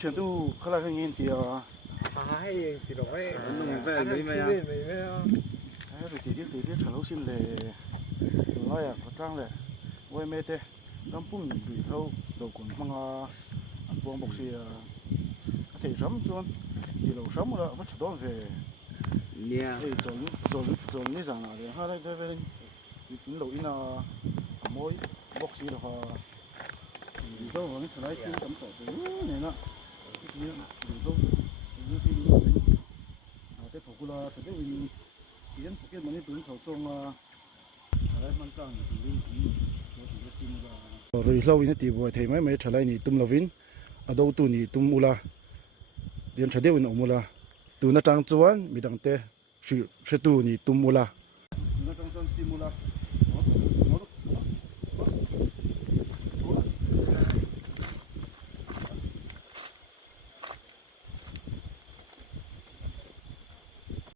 全都可能很严的啊。还记得喂，哎，对，陈老先嘞，来啊，我讲嘞，我咩的，咁半年里头就管帮啊，帮牧师啊，提什么做，地路什么啦，我出多些，哎，做呢啥啦的，哈嘞这你录音啊，冇牧师的话，里头我们出来听感受的，你那，里头，这土古啦，这边。以前福建มันนี่ตุนเขาจงอะไรมันก็อยู่ที่นี่ตัวที่ซิมละrồi lâu ini tibu thei mai thalai ni tum lovin ado tu ni tum ula dian thade win omula tu na tang chuan midang te shi tu ni tum ula na tang chuan simula